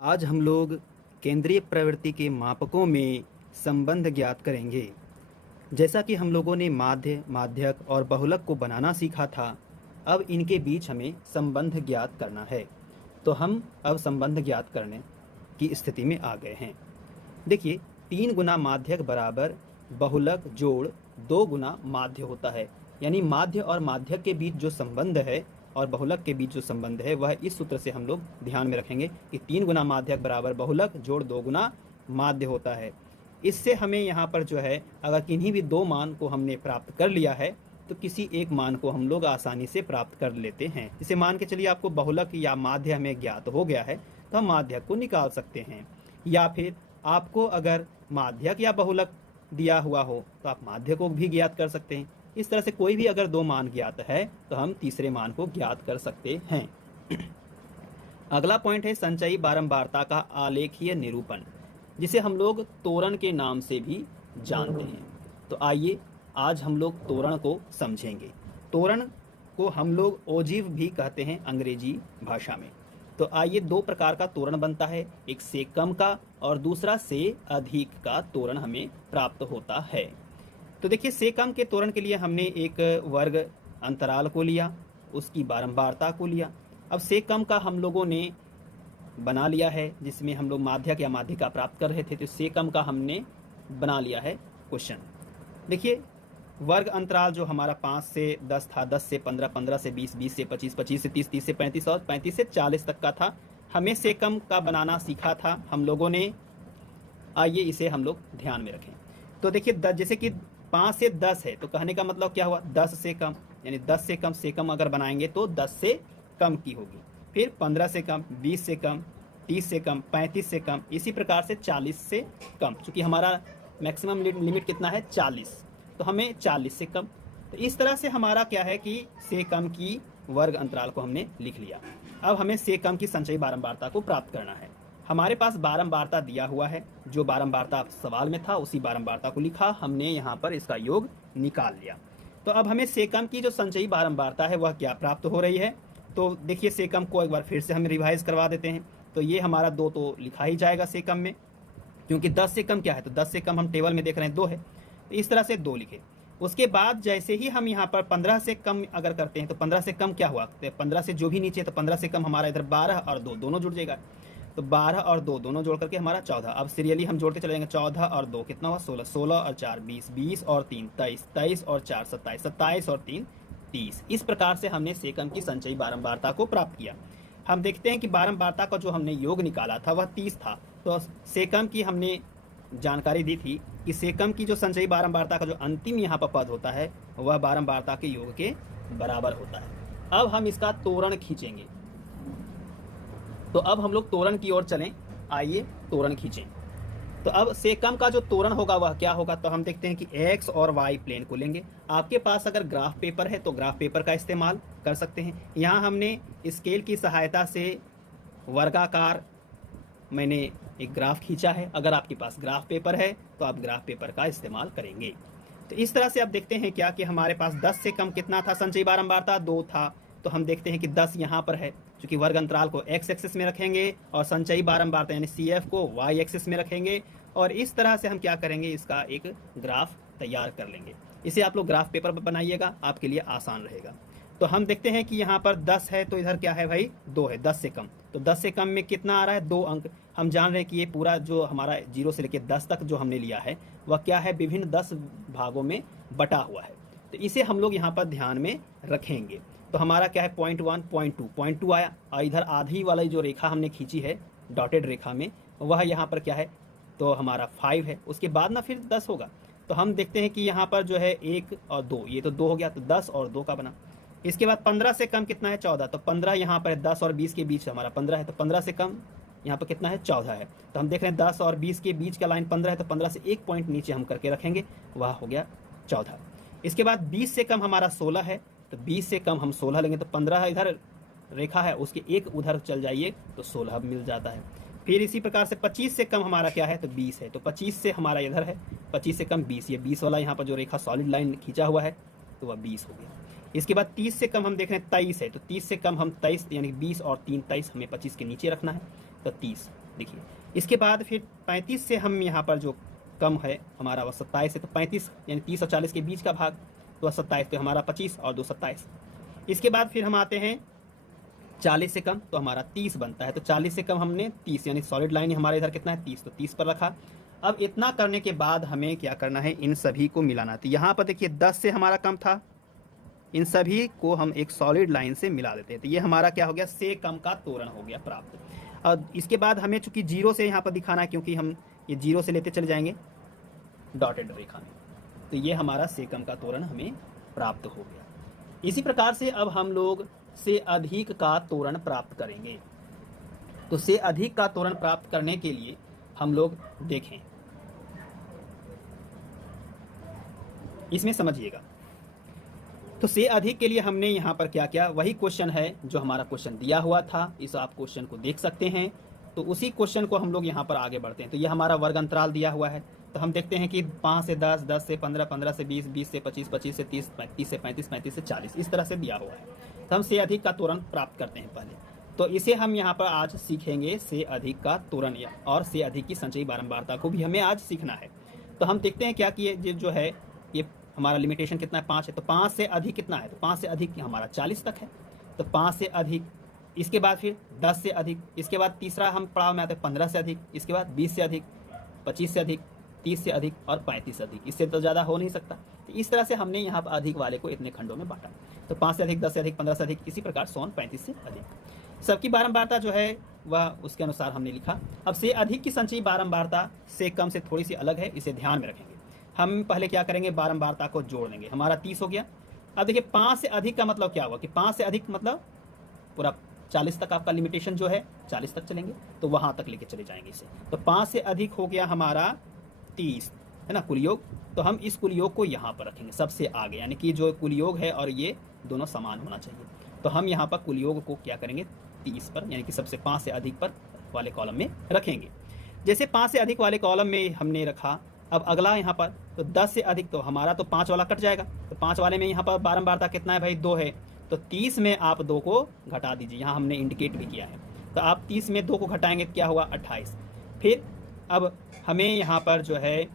आज हम लोग केंद्रीय प्रवृत्ति के मापकों में संबंध ज्ञात करेंगे। जैसा कि हम लोगों ने माध्य, माध्यक और बहुलक को बनाना सीखा था, अब इनके बीच हमें संबंध ज्ञात करना है। तो हम अब संबंध ज्ञात करने की स्थिति में आ गए हैं। देखिए, 3 गुना माध्यक बराबर बहुलक जोड़ 2 गुना माध्य होता है। यानी माध्य और माध्यक के बीच जो संबंध है और बहुलक के बीच जो संबंध है वह इस सूत्र से हम लोग ध्यान में रखेंगे कि 3 गुना माध्यक बराबर बहुलक जोड़ 2 गुना माध्य होता है। इससे हमें यहाँ पर जो है, अगर किन्हीं भी 2 मान को हमने प्राप्त कर लिया है तो किसी एक मान को हम लोग आसानी से प्राप्त कर लेते हैं। इसे मान के चलिए आपको बहुलक या माध्य हमें ज्ञात हो गया है तो हम माध्यक को निकाल सकते हैं। या फिर आपको अगर माध्यक या बहुलक दिया हुआ हो तो आप माध्य को भी ज्ञात कर सकते हैं। इस तरह से कोई भी अगर 2 मान ज्ञात है तो हम तीसरे मान को ज्ञात कर सकते हैं। अगला पॉइंट है संचयी बारंबारता का आलेखीय निरूपण, जिसे हम लोग तोरण के नाम से भी जानते हैं। तो आइए आज हम लोग तोरण को समझेंगे। तोरण को हम लोग ओजीव भी कहते हैं अंग्रेजी भाषा में। तो आइए 2 प्रकार का तोरण बनता है, एक से कम का और दूसरा से अधिक का तोरण हमें प्राप्त होता है। तो देखिए, से कम के तोरण के लिए हमने एक वर्ग अंतराल को लिया, उसकी बारंबारता को लिया। अब से कम का हम लोगों ने बना लिया है, जिसमें हम लोग माध्यक या माध्यिका प्राप्त कर रहे थे, तो से कम का हमने बना लिया है क्वेश्चन। देखिए, वर्ग अंतराल जो हमारा 5 से 10 था, 10 से 15, 15 से 20, 20 से 25, 25 से 30, 30 से 35 और 35 से 40 तक का था। हमें से कम का बनाना सीखा था हम लोगों ने। आइए इसे हम लोग ध्यान में रखें। तो देखिए, जैसे कि 5 से 10 है तो कहने का मतलब क्या हुआ, 10 से कम, यानी 10 से कम अगर बनाएंगे तो 10 से कम की होगी। फिर 15 से कम, 20 से कम, 30 से कम, 35 से कम, इसी प्रकार से 40 से कम। चूंकि हमारा मैक्सिमम लिमिट कितना है 40, तो हमें 40 से कम। तो इस तरह से हमारा क्या है कि से कम की वर्ग अंतराल को हमने लिख लिया। अब हमें से कम की संचयी बारंबारता को प्राप्त करना है। हमारे पास बारंबारता दिया हुआ है, जो बारंबारता सवाल में था उसी बारंबारता को लिखा हमने, यहाँ पर इसका योग निकाल लिया। तो अब हमें से कम की जो संचयी बारंबारता है वह क्या प्राप्त हो रही है। तो देखिए, से कम को एक बार फिर से हम रिवाइज करवा देते हैं। तो ये हमारा 2 तो लिखा ही जाएगा से कम में, क्योंकि 10 से कम क्या है, तो 10 से कम हम टेबल में देख रहे हैं 2 है, तो इस तरह से 2 लिखे। उसके बाद जैसे ही हम यहाँ पर 15 से कम अगर करते हैं तो 15 से कम क्या हुआ, तो 15 से जो भी नीचे, तो 15 से कम हमारा इधर 12 और 2 दोनों जुड़ जाएगा। तो 12 और 2 दोनों जोड़ करके हमारा 14। अब सीरियली हम जोड़ते चले जाएंगे। 14 और 2 कितना हुआ, 16, 16 और 4 20, 20 और 3 23, 23 और 4 27, 27 और 3 30। इस प्रकार से हमने से कम की संचयी बारंबारता को प्राप्त किया। हम देखते हैं कि बारंबारता का जो हमने योग निकाला था वह 30 था। तो से कम की हमने जानकारी दी थी कि से कम की जो संचयी बारंबारता का जो अंतिम यहाँ पर पद होता है वह बारंबारता के योग के बराबर होता है। अब हम इसका तोरण खींचेंगे। तो अब हम लोग तोरण की ओर चलें। आइए तोरण खींचें। तो अब से कम का जो तोरण होगा वह क्या होगा, तो हम देखते हैं कि एक्स और वाई प्लेन को लेंगे। आपके पास अगर ग्राफ पेपर है तो ग्राफ पेपर का इस्तेमाल कर सकते हैं। यहाँ हमने स्केल की सहायता से वर्गाकार मैंने एक ग्राफ खींचा है। अगर आपके पास ग्राफ पेपर है तो आप ग्राफ पेपर का इस्तेमाल करेंगे। तो इस तरह से आप देखते हैं क्या कि हमारे पास 10 से कम कितना था, संचयी बारंबारता 2 था। तो हम देखते हैं कि 10 यहाँ पर है, क्योंकि वर्ग अंतराल को एक्स एक्सिस में रखेंगे और संचयी बारंबारता यानी CF को वाई एक्सिस में रखेंगे। और इस तरह से हम क्या करेंगे, इसका एक ग्राफ तैयार कर लेंगे। इसे आप लोग ग्राफ पेपर पर बनाइएगा, आपके लिए आसान रहेगा। तो हम देखते हैं कि यहाँ पर 10 है तो इधर क्या है भाई, 2 है, 10 से कम। तो 10 से कम में कितना आ रहा है, 2 अंक। हम जान रहे हैं कि ये पूरा जो हमारा 0 से लेकर 10 तक जो हमने लिया है वह क्या है, विभिन्न 10 भागों में बटा हुआ है। तो इसे हम लोग यहाँ पर ध्यान में रखेंगे। तो हमारा क्या है, 0.1, 0.2 आया। और इधर आधी वाली जो रेखा हमने खींची है डॉटेड रेखा में, वह यहाँ पर क्या है, तो हमारा 5 है। उसके बाद ना फिर 10 होगा। तो हम देखते हैं कि यहाँ पर जो है 1 और 2, ये तो 2 हो गया, तो 10 और 2 का बना। इसके बाद 15 से कम कितना है, 14। तो 15 यहाँ पर 10 और 20 के बीच हमारा 15 है, तो 15 से कम यहाँ पर कितना है, 14 है। तो हम देख रहे हैं 10 और 20 के बीच का लाइन 15 है, तो 15 से 1 पॉइंट नीचे हम करके रखेंगे, वह हो गया 14। इसके बाद 20 से कम हमारा 16 है, तो 20 से कम हम 16 लेंगे। तो 15 इधर रेखा है, उसके एक उधर चल जाइए तो 16 मिल जाता है। फिर इसी प्रकार से 25 से कम हमारा क्या है, तो 20 है। तो 25 से हमारा इधर है, 25 से कम 20, ये 20 वाला यहाँ पर जो रेखा सॉलिड लाइन खींचा हुआ है तो वह 20 हो गया। इसके बाद 30 से कम हम देख रहे हैं 23 है, तो 30 से कम हम 23 यानी 20 और 3 23, हमें 25 के नीचे रखना है, तो 30। देखिए इसके बाद फिर 35 से हम यहाँ पर जो कम है हमारा वह 27 है, तो 35 यानी 30 और 40 के बीच का भाग, तो 27 पे हमारा 25 और 2 27। इसके बाद फिर हम आते हैं 40 से कम, तो हमारा 30 बनता है, तो 40 से कम हमने 30 यानी सॉलिड लाइन हमारे इधर कितना है 30, तो 30 पर रखा। अब इतना करने के बाद हमें क्या करना है, इन सभी को मिलाना। तो यहाँ पर देखिए 10 से हमारा कम था, इन सभी को हम एक सॉलिड लाइन से मिला देते हैं, तो ये हमारा क्या हो गया, से कम का तोरण हो गया प्राप्त। और इसके बाद हमें चूंकि जीरो से यहाँ पर दिखाना है, क्योंकि हम ये जीरो से लेते चले जाएंगे डॉटेड रेखा में, तो ये हमारा से कम का तोरण हमें प्राप्त हो गया। इसी प्रकार से अब हम लोग से अधिक का तोरण प्राप्त करेंगे। तो से अधिक का तोरण प्राप्त करने के लिए हम लोग देखें, इसमें समझिएगा। तो से अधिक के लिए हमने यहाँ पर क्या किया, वही क्वेश्चन है जो हमारा क्वेश्चन दिया हुआ था, इस आप क्वेश्चन को देख सकते हैं। तो उसी क्वेश्चन को हम लोग यहाँ पर आगे बढ़ते हैं। तो ये हमारा वर्ग अंतराल दिया हुआ है, तो हम देखते हैं कि 5 से 10, 10 से 15, 15 से 20, 20 से 25, 25 से 30, 30 से 35, 35 से 40, इस तरह से दिया हुआ है। तो हम से अधिक का तोरण प्राप्त करते हैं पहले, तो इसे हम यहाँ पर आज सीखेंगे, से अधिक का तोरण और से अधिक की संचयी बारंबारता को भी हमें आज सीखना है। तो हम देखते हैं क्या कि ये जो है ये हमारा लिमिटेशन कितना है, 5 है, तो 5 से अधिक कितना है, तो 5 से अधिक हमारा 40 तक है, तो 5 से अधिक। इसके बाद फिर 10 से अधिक, इसके बाद तीसरा हम पड़ाव में आते हैं 15 से अधिक, इसके बाद 20 से अधिक, 25 से अधिक, 30 से अधिक और 35 से अधिक, इससे तो ज़्यादा हो नहीं सकता। तो इस तरह से हमने यहाँ पर अधिक वाले को इतने खंडों में बांटा। तो 5 से अधिक, 10 से अधिक, 15 से अधिक, इसी प्रकार 35 से अधिक। सबकी बारंबारता जो है वह उसके अनुसार हमने लिखा। अब से अधिक की संचयी बारंबारता से कम से थोड़ी सी अलग है, इसे ध्यान में रखेंगे। हम पहले क्या करेंगे, बारंबारता को जोड़ देंगे, हमारा 30 हो गया। अब देखिए 5 से अधिक का मतलब क्या हुआ कि 5 से अधिक मतलब पूरा 40 तक आपका लिमिटेशन जो है 40 तक चलेंगे, तो वहां तक लेके चले जाएंगे इसे। तो 5 से अधिक हो गया हमारा 30, है ना, कुल योग। तो हम इस कुल योग को यहाँ पर रखेंगे सबसे आगे, यानी कि जो कुल योग है और ये दोनों समान होना चाहिए। तो हम यहाँ पर कुल योग को क्या करेंगे 30 पर, यानी कि सबसे 5 से अधिक पर वाले कॉलम में रखेंगे। जैसे 5 से अधिक वाले कॉलम में हमने रखा, अब अगला यहाँ पर तो 10 से अधिक, तो हमारा तो 5 वाला कट जाएगा, तो 5 वाले में यहाँ पर बारंबारता कितना है भाई, 2 है, तो 30 में आप 2 को घटा दीजिए, यहाँ हमने इंडिकेट भी किया है। तो आप 30 में 2 को घटाएंगे, क्या हुआ 28। फिर अब हमें यहाँ पर जो है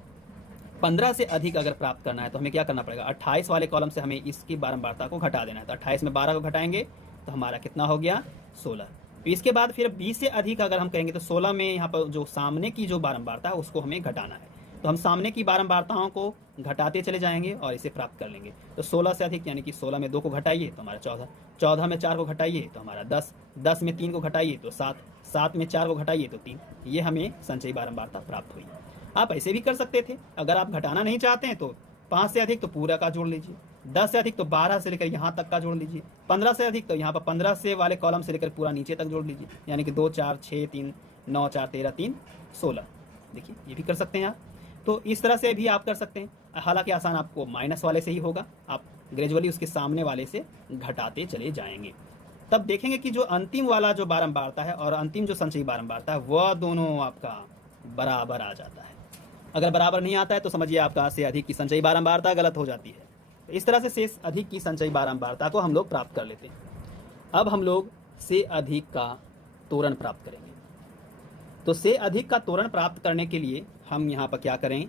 15 से अधिक अगर प्राप्त करना है तो हमें क्या करना पड़ेगा, 28 वाले कॉलम से हमें इसकी बारंबारता को घटा देना है। तो 28 में 12 को घटाएंगे तो हमारा कितना हो गया 16। तो इसके बाद फिर 20 से अधिक अगर हम कहेंगे तो 16 में यहाँ पर जो सामने की जो बारंबारता है उसको हमें घटाना है। तो हम सामने की बारंबारताओं को घटाते चले जाएंगे और इसे प्राप्त कर लेंगे। तो 16 से अधिक यानी कि 16 में 2 को घटाइए तो हमारा 14, 14 में 4 को घटाइए तो हमारा 10, 10 में 3 को घटाइए तो 7, 7 में 4 को घटाइए तो 3। ये हमें संचयी बारंबारता प्राप्त हुई। आप ऐसे भी कर सकते थे, अगर आप घटाना नहीं चाहते हैं तो 5 से अधिक तो पूरा का जोड़ लीजिए, 10 से अधिक तो 12 से लेकर यहाँ तक का जोड़ लीजिए, 15 से अधिक तो यहाँ पर 15 से वाले कॉलम से लेकर पूरा नीचे तक जोड़ लीजिए, यानी कि 2 4 6 3 9 4 13 3 16। देखिए ये भी कर सकते हैं आप। तो इस तरह से भी आप कर सकते हैं, हालांकि आसान आपको माइनस वाले से ही होगा, आप ग्रेजुअली उसके सामने वाले से घटाते चले जाएंगे। तब देखेंगे कि जो अंतिम वाला जो बारंबारता है और अंतिम जो संचयी बारंबारता है वह दोनों आपका बराबर आ जाता है। अगर बराबर नहीं आता है तो समझिए आपका से अधिक की संचयी बारंबारता गलत हो जाती है। तो इस तरह से शेष अधिक की संचयी बारंबारता को हम लोग प्राप्त कर लेते हैं। अब हम लोग से अधिक का तोरण प्राप्त करेंगे। तो से अधिक का तोरण प्राप्त करने के लिए हम यहाँ पर क्या करें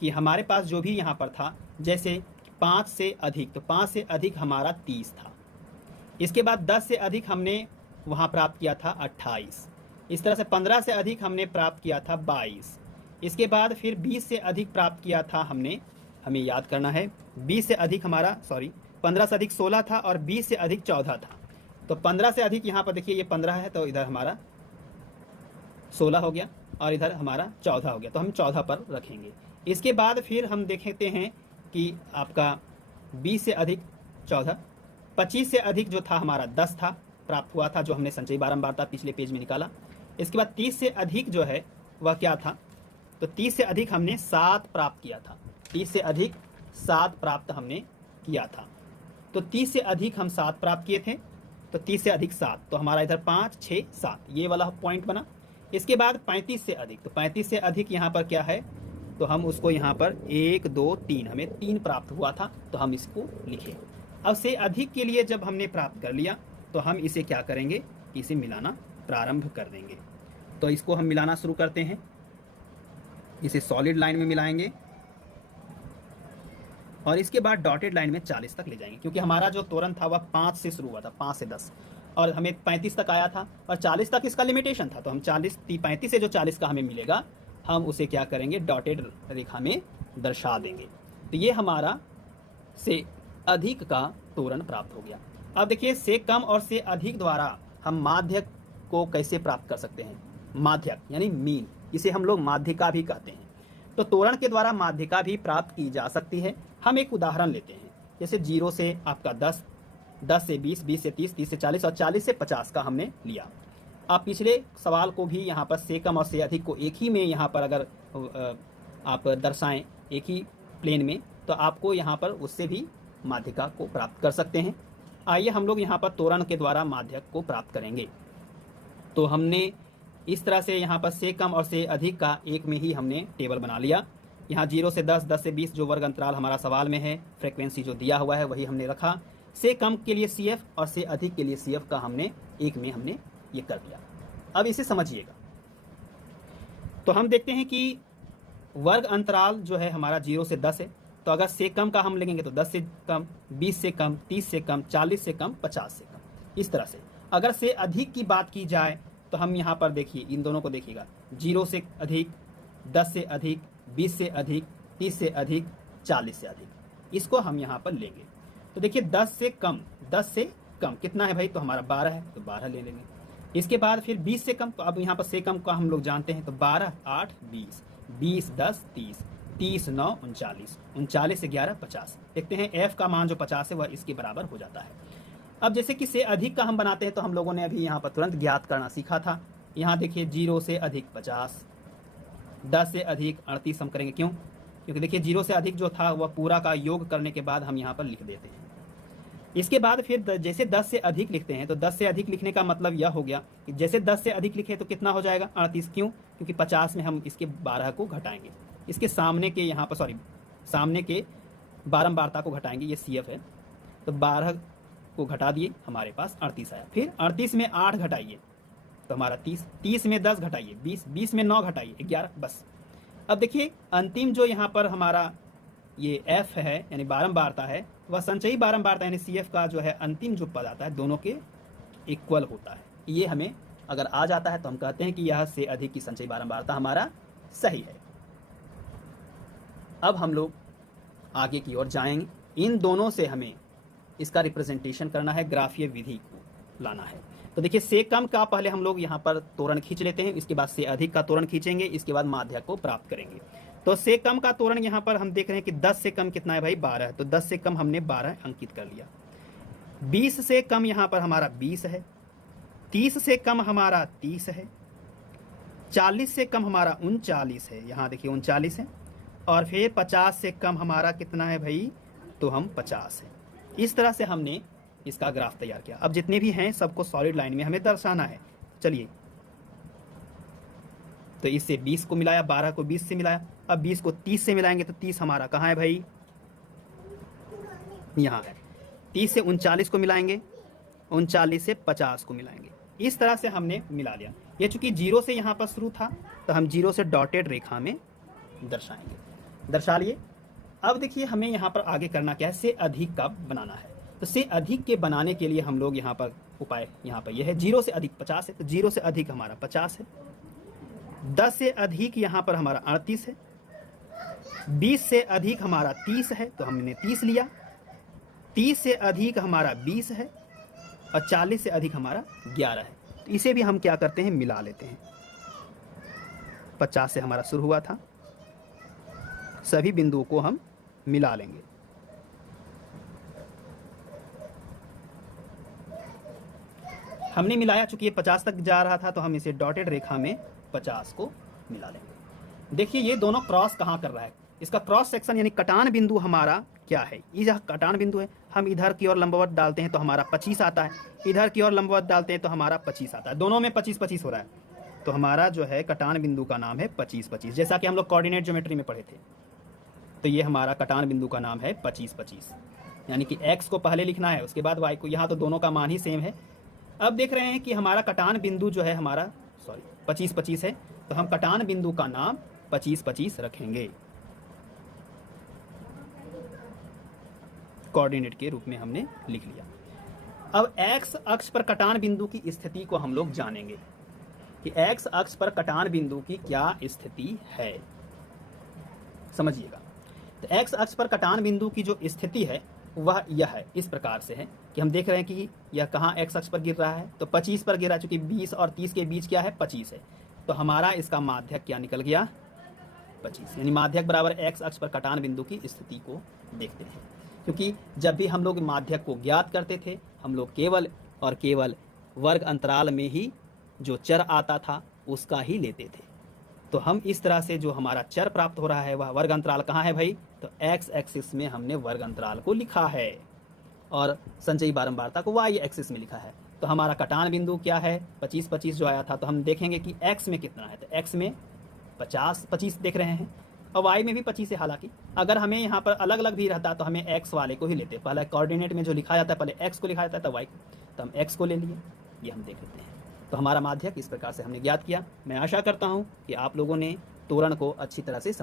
कि हमारे पास जो भी यहाँ पर था, जैसे 5 से अधिक, तो 5 से अधिक हमारा 30 था। इसके बाद 10 से अधिक हमने वहाँ प्राप्त किया था 28। इस तरह से 15 से अधिक हमने प्राप्त किया था 22। इसके बाद फिर 20 से अधिक प्राप्त किया था हमने, हमें याद करना है 20 से अधिक हमारा 15 से अधिक 16 था और 20 से अधिक 14 था। तो 15 से अधिक यहाँ पर देखिए ये 15 है, तो इधर हमारा 16 हो गया और इधर हमारा 14 हो गया, तो हम 14 पर रखेंगे। इसके बाद फिर हम देखते हैं कि आपका 20 से अधिक 14, 25 से अधिक जो था हमारा 10 था प्राप्त हुआ था, जो हमने संचयी बारंबारता पिछले पेज में निकाला। इसके बाद 30 से अधिक जो है वह क्या था, तो 30 से अधिक हमने 7 प्राप्त किया था। 30 से अधिक 7 प्राप्त हमने किया था। तो 30 से अधिक हम 7 प्राप्त किए थे, तो 30 से अधिक 7, तो हमारा इधर 5 6 7 ये वाला पॉइंट बना। इसके बाद 35 से अधिक, तो 35 से अधिक यहाँ पर क्या है, तो हम उसको यहाँ पर 1 2 3 हमें 3 प्राप्त हुआ था, तो हम इसको लिखें। अब से अधिक के लिए जब हमने प्राप्त कर लिया तो हम इसे क्या करेंगे कि इसे मिलाना प्रारंभ कर देंगे। तो इसको हम मिलाना शुरू करते हैं, इसे सॉलिड लाइन में मिलाएंगे और इसके बाद डॉटेड लाइन में 40 तक ले जाएंगे, क्योंकि हमारा जो तोरण था वह 5 से शुरू हुआ था, 5 से 10, और हमें 35 तक आया था और 40 तक इसका लिमिटेशन था। तो हम 35 से जो 40 का हमें मिलेगा हम उसे क्या करेंगे, डॉटेड रेखा में दर्शा देंगे। तो ये हमारा से अधिक का तोरण प्राप्त हो गया। अब देखिए, से कम और से अधिक द्वारा हम माध्यक को कैसे प्राप्त कर सकते हैं। माध्यक यानी मीन, इसे हम लोग माध्यिका भी कहते हैं। तो तोरण के द्वारा माध्यिका भी प्राप्त की जा सकती है। हम एक उदाहरण लेते हैं, जैसे 0 से आपका 10, 10 से 20, 20 से 30, 30 से 40 और 40 से 50 का हमने लिया। आप पिछले सवाल को भी यहाँ पर से कम और से अधिक को एक ही में यहाँ पर अगर आप दर्शाएं एक ही प्लेन में, तो आपको यहाँ पर उससे भी माध्यिका को प्राप्त कर सकते हैं। आइए हम लोग यहाँ पर तोरण के द्वारा माध्यक को प्राप्त करेंगे। तो हमने इस तरह से यहाँ पर से कम और से अधिक का एक में ही हमने टेबल बना लिया। यहाँ 0 से 10, 10 से 20 जो वर्ग अंतराल हमारा सवाल में है, फ्रीक्वेंसी जो दिया हुआ है वही हमने रखा। से कम के लिए CF और से अधिक के लिए CF का हमने एक में हमने ये कर दिया। अब इसे समझिएगा। तो हम देखते हैं कि वर्ग अंतराल जो है हमारा 0 से 10 है, तो अगर से कम का हम लेंगे तो 10 से कम, 20 से कम, 30 से कम, 40 से कम, 50 से कम, इस तरह से। अगर से अधिक की बात की जाए तो हम यहाँ पर देखिए, इन दोनों को देखिएगा, 0 से अधिक, 10 से अधिक, 20 से अधिक, 30 से अधिक, 40 से अधिक, इसको हम यहाँ पर लेंगे। तो देखिए 10 से कम, 10 से कम कितना है भाई, तो हमारा 12 है, तो 12 ले लेंगे। इसके बाद फिर 20 से कम, तो अब यहाँ पर से कम का हम लोग जानते हैं, तो 12, 8, 20, 20, 10, 30, 30, 9, 39, 39 से 11, 50। देखते हैं F का मान जो 50 है वह इसके बराबर हो जाता है। अब जैसे कि से अधिक का हम बनाते हैं, तो हम लोगों ने अभी यहाँ पर तुरंत ज्ञात करना सीखा था। यहाँ देखिए 0 से अधिक 50, 10 से अधिक 38 हम करेंगे। क्यों? क्योंकि देखिए 0 से अधिक जो था वह पूरा का योग करने के बाद हम यहाँ पर लिख देते हैं। इसके बाद फिर जैसे 10 से अधिक लिखते हैं, तो 10 से अधिक लिखने का मतलब यह हो गया कि जैसे 10 से अधिक लिखे तो कितना हो जाएगा, 38। क्यों? क्योंकि 50 में हम इसके 12 को घटाएंगे, इसके सामने के यहाँ पर सामने के बारंबारता को घटाएंगे, ये CF है। तो 12 को घटा दिए, हमारे पास 38 आया। फिर 38 में 8 घटाइए तो हमारा 30, 30 में 10 घटाइए 20, 20 में 9 घटाइए 11, बस। अब देखिए अंतिम जो यहाँ पर हमारा ये F है यानी बारंबारता है, वह संचयी बारंबारता यानी CF का जो है अंतिम जो पद आता है दोनों के इक्वल होता है। ये हमें अगर आ जाता है तो हम कहते हैं कि यह से अधिक की संचयी बारंबारता हमारा सही है। अब हम लोग आगे की ओर जाएंगे। इन दोनों से हमें इसका रिप्रेजेंटेशन करना है, ग्राफीय विधि को लाना है। तो देखिए से कम का पहले हम लोग यहाँ पर तोरण खींच लेते हैं, इसके बाद से अधिक का तोरण खींचेंगे, इसके बाद माध्यक को प्राप्त करेंगे। तो से कम का तोरण यहाँ पर हम देख रहे हैं कि 10 से कम कितना है भाई, 12। तो 10 से कम हमने 12 अंकित कर लिया। 20 से कम यहाँ पर हमारा 20 है, 30 से कम हमारा 30 है, 40 से कम हमारा 39 है, यहाँ देखिए 39 है, और फिर 50 से कम हमारा कितना है भाई, तो हम 50 है। इस तरह से हमने इसका ग्राफ तैयार किया। अब जितने भी हैं सबको सॉलिड लाइन में हमें दर्शाना है। चलिए, तो इससे 20 को मिलाया, 12 को 20 से मिलाया, अब 20 को 30 से मिलाएंगे तो 30 हमारा कहाँ है भाई, यहाँ है। 30 से 39 को मिलाएंगे, 39 से 50 को मिलाएंगे। इस तरह से हमने मिला लिया। ये चूंकि 0 से यहाँ पर शुरू था तो हम 0 से डॉटेड रेखा में दर्शाएंगे, दर्शा लिए। अब देखिए हमें यहाँ पर आगे करना क्या है, से अधिक का बनाना है। तो से अधिक के बनाने के लिए हम लोग यहाँ पर उपाय यहाँ पर यह है, 0 से अधिक 50 है, तो 0 से अधिक हमारा 50 है, 10 से अधिक यहाँ पर हमारा 38 है, 20 से अधिक हमारा 30 है, तो हमने 30 लिया, 30 से अधिक हमारा 20 है, और 40 से अधिक हमारा 11 है। तो इसे भी हम क्या करते हैं, मिला लेते हैं। 50 से हमारा शुरू हुआ था, सभी बिंदुओं को हम मिला लेंगे। हमने मिलाया, चूंकि ये 50 तक जा रहा था तो हम इसे डॉटेड रेखा में 50 को मिला लेंगे। देखिए ये दोनों क्रॉस कहाँ कर रहा है, इसका क्रॉस सेक्शन यानी कटान बिंदु हमारा क्या है, यह कटान बिंदु है। हम इधर की ओर लंबवत डालते हैं तो हमारा 25 आता है, इधर की ओर लंबवत डालते हैं तो हमारा 25 आता है, दोनों में 25-25 हो रहा है। तो हमारा जो है कटान बिंदु का नाम है 25-25, जैसा कि हम लोग कोऑर्डिनेट ज्योमेट्री में पढ़े थे। तो ये हमारा कटान बिंदु का नाम है 25-25, यानी कि x को पहले लिखना है, उसके बाद y को। यहाँ तो दोनों का मान ही सेम है। अब देख रहे हैं कि हमारा कटान बिंदु जो है हमारा सॉरी 25-25 है, तो हम कटान बिंदु का नाम 25-25 रखेंगे, कोऑर्डिनेट के रूप में हमने लिख लिया। अब एक्स अक्ष पर कटान बिंदु की स्थिति को हम लोग जानेंगे कि एक्स अक्ष पर कटान बिंदु की क्या स्थिति है। समझिएगा, तो एक्स अक्ष पर कटान बिंदु की जो स्थिति है वह यह है, इस प्रकार से है कि हम देख रहे हैं कि यह कहाँ एक्स अक्ष पर गिर रहा है, तो 25 पर गिरा, चूंकि 20 और 30 के बीच क्या है 25 है, तो हमारा इसका माध्यक क्या निकल गया 25, यानी माध्यक बराबर एक्स अक्ष पर कटान बिंदु की स्थिति को देखते हैं। क्योंकि जब भी हम लोग माध्यक को ज्ञात करते थे हम लोग केवल और केवल वर्ग अंतराल में ही जो चर आता था उसका ही लेते थे, तो हम इस तरह से जो हमारा चर प्राप्त हो रहा है वह वर्ग अंतराल कहाँ है भाई, तो एक्स एक्सिस में हमने वर्ग अंतराल को लिखा है और संचयी बारंबारता को वाई एक्सिस में लिखा है। तो हमारा कटान बिंदु क्या है 25-25 जो आया था, तो हम देखेंगे कि एक्स में कितना है, तो एक्स में 50-25 देख रहे हैं और वाई में भी 25 है। हालांकि अगर हमें यहाँ पर अलग अलग भी रहता तो हमें एक्स वाले को ही लेते, पहले कोऑर्डिनेट में जो लिखा जाता है पहले एक्स को लिखा जाता है तो वाई, तो हम एक्स को ले लिए, ये हम देख लेते हैं। तो हमारा माध्यक इस प्रकार से हमने ज्ञात किया। मैं आशा करता हूँ कि आप लोगों ने तोरण को अच्छी तरह से समझ